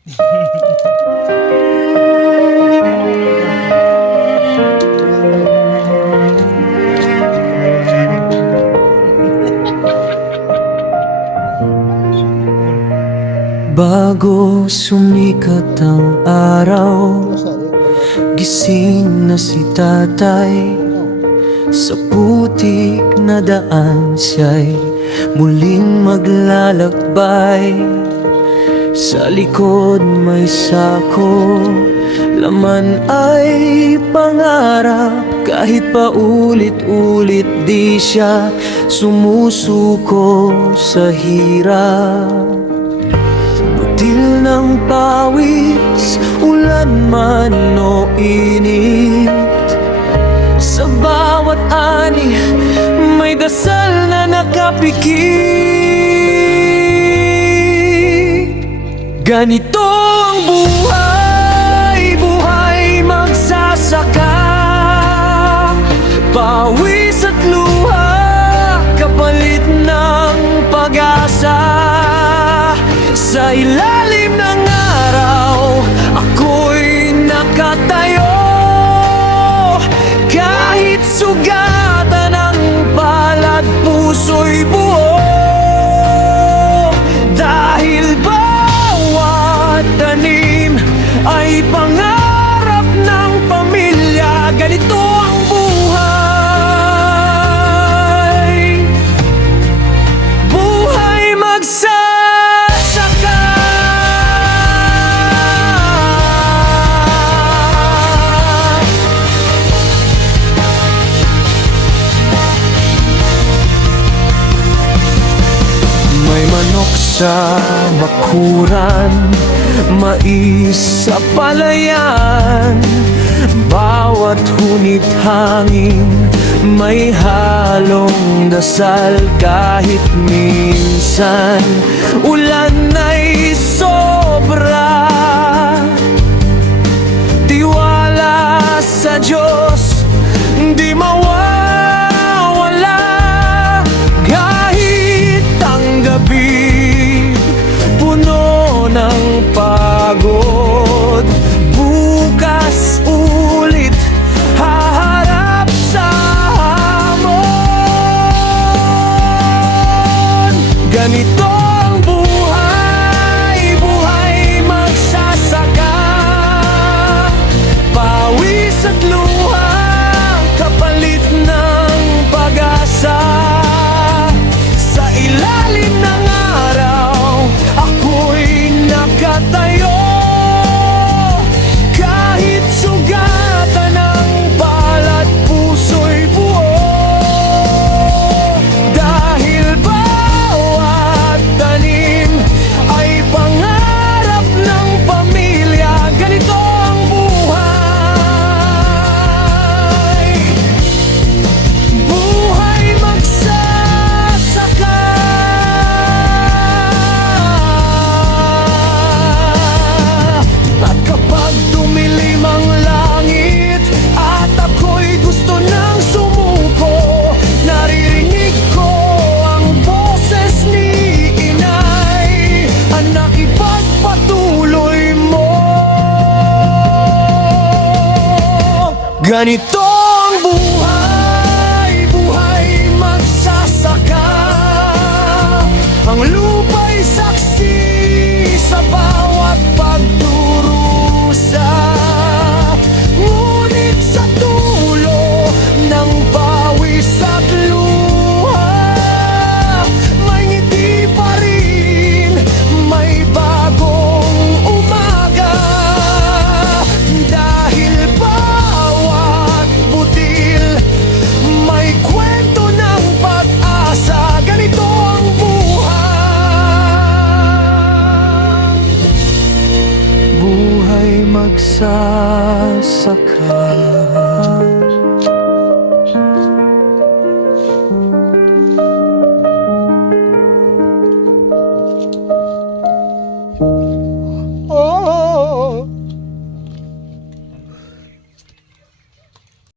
Bago sumikat ang araw, gising na si tatay. Sa putik na daan siya'y muling maglalakbay. Sa likod may sako, laman ay pangarap. Kahit paulit-ulit di siya sumusuko sa hirap. Butil ng pawis, ulan man o init, sa bawat ani may dasal na nakapikit. Ganito ang buhay, buhay magsasaka. Pawis at luha, kapalit ng pag-asa. Sa ilalim ng araw, ako'y nakatayo. Kahit sugatan ng palad, puso'y buo. Dahil bawat tanim ay pangarap ng pamilya. Ganito ang buhay, buhay magsasaka. May manok sa bakuran, mais sa palayan. Bawat hunit hangin may halong dasal. Kahit minsan ulan ay sobra, tiwala sa Diyos di mawawala. Kahit ang gabi puno ng pagod, bukas ulit haharap sa hamon. Ganito ang buhay, buhay magsasaka. Pawis at luha, kapalit ng pag-asa. Sa ilalim ng araw, ako'y nakatayo. Kahit sugatan ng palad, puso'y buo. Dahil bawat tanim ay pangarap ng pamilya. Ganito ang buhay, buhay magsasaka. At kapag dumilim ang langit at ako'y gusto nang sumuko, naririnig ko ang boses ni Inay. Anak, ipagpatuloy mo. Ganito ang buhay, buhay magsasaka. Ang lupa'y saksi sa bawat pagdurusa. Ngunit sa dulo ng pawis at luha, may ngiti pa rin, may bagong umaga. Dahil bawat butil may kwento ng pag-asa. Ganito ang buhay, buhay magsasaka.